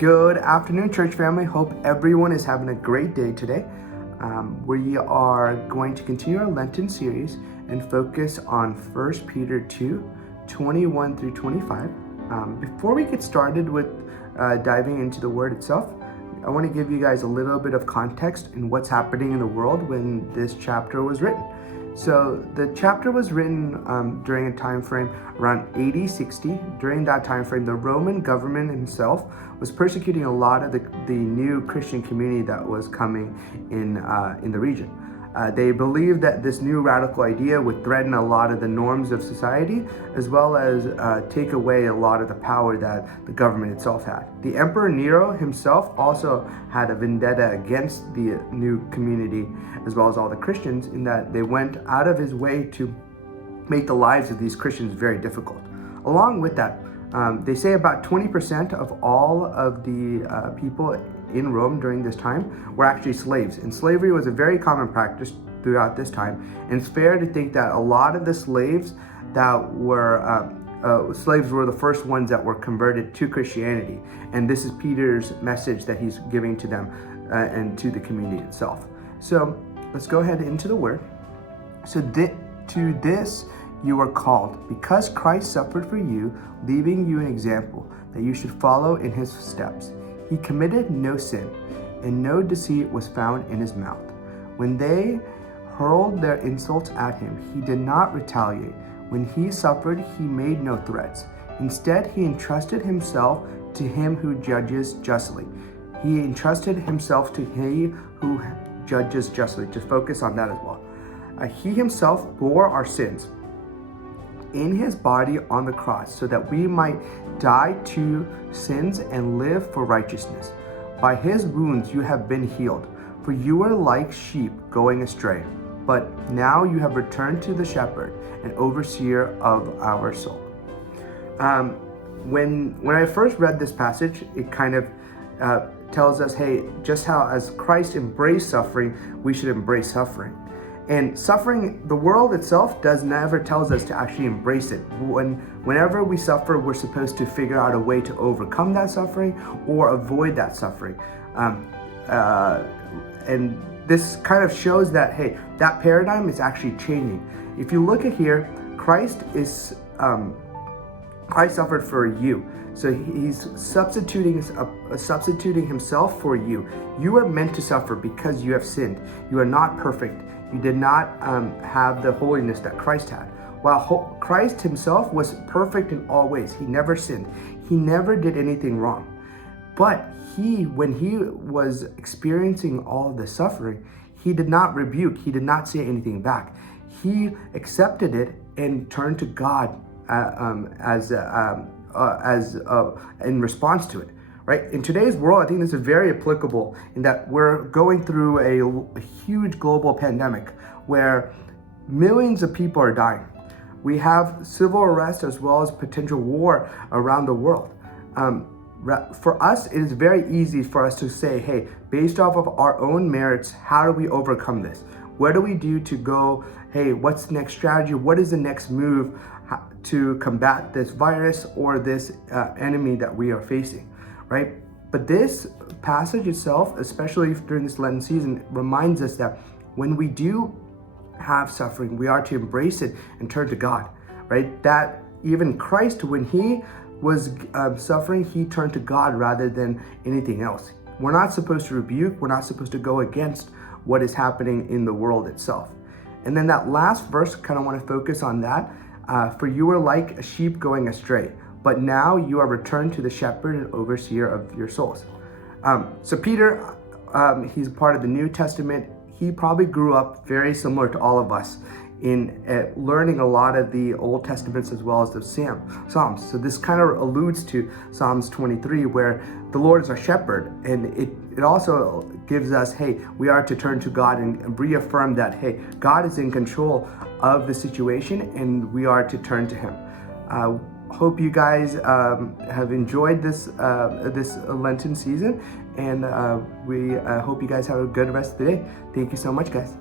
Good afternoon, church family. Hope everyone is having a great day today. We are going to continue our Lenten series and focus on 1 Peter 2, 21 through 25. Before we get started with diving into the word itself, I want to give you guys a little bit of context in what's happening in the world when this chapter was written. So the chapter was written during a time frame around AD 60. During that time frame, the Roman government himself was persecuting a lot of the new Christian community that was coming in the region. They believed that this new radical idea would threaten a lot of the norms of society, as well as take away a lot of the power that the government itself had. The Emperor Nero himself also had a vendetta against the new community, as well as all the Christians, in that they went out of his way to make the lives of these Christians very difficult. Along with that, they say about 20% of all of the people in Rome during this time were actually slaves, and slavery was a very common practice throughout this time. And it's fair to think that a lot of the slaves that were slaves were the first ones that were converted to Christianity, and this is Peter's message that he's giving to them and to the community itself. So let's go ahead into the word. So to this you are called, because Christ suffered for you, leaving you an example that you should follow in his steps. He committed no sin, and no deceit was found in his mouth. When they hurled their insults at him, he did not retaliate. When he suffered, he made no threats. Instead, he entrusted himself to him who judges justly. He entrusted himself to him who judges justly. Just focus on that as well. He himself bore our sins in his body on the cross, so that we might die to sins and live for righteousness. By his wounds you have been healed, for you were like sheep going astray, but now you have returned to the shepherd and overseer of our soul. When I first read this passage, it kind of tells us, hey, just how as Christ embraced suffering, we should embrace suffering. And suffering, the world itself never tells us to actually embrace it. Whenever we suffer, we're supposed to figure out a way to overcome that suffering or avoid that suffering. And this kind of shows that, hey, that paradigm is actually changing. If you look at here, Christ suffered for you. So he's substituting himself for you. You are meant to suffer because you have sinned. You are not perfect. You did not have the holiness that Christ had. While Christ himself was perfect in all ways, he never sinned. He never did anything wrong. But when he was experiencing all of the suffering, he did not rebuke. He did not say anything back. He accepted it and turned to God in response to it. Right? In today's world, I think this is very applicable in that we're going through a huge global pandemic where millions of people are dying. We have civil unrest as well as potential war around the world. For us, it is very easy for us to say, hey, based off of our own merits, how do we overcome this? What do we do to go, hey, what's the next strategy? What is the next move to combat this virus or this enemy that we are facing? Right? But this passage itself, especially during this Lenten season, reminds us that when we do have suffering, we are to embrace it and turn to God, right? That even Christ, when he was suffering, he turned to God rather than anything else. We're not supposed to rebuke. We're not supposed to go against what is happening in the world itself. And then that last verse, kind of want to focus on that. For you are like a sheep going astray, but now you are returned to the shepherd and overseer of your souls. So Peter, he's a part of the New Testament. He probably grew up very similar to all of us in learning a lot of the Old Testaments as well as the Psalms. So this kind of alludes to Psalms 23, where the Lord is our shepherd. And it also gives us, hey, we are to turn to God and reaffirm that, hey, God is in control of the situation and we are to turn to him. Hope you guys have enjoyed this Lenten season, and we hope you guys have a good rest of the day. Thank you so much, guys.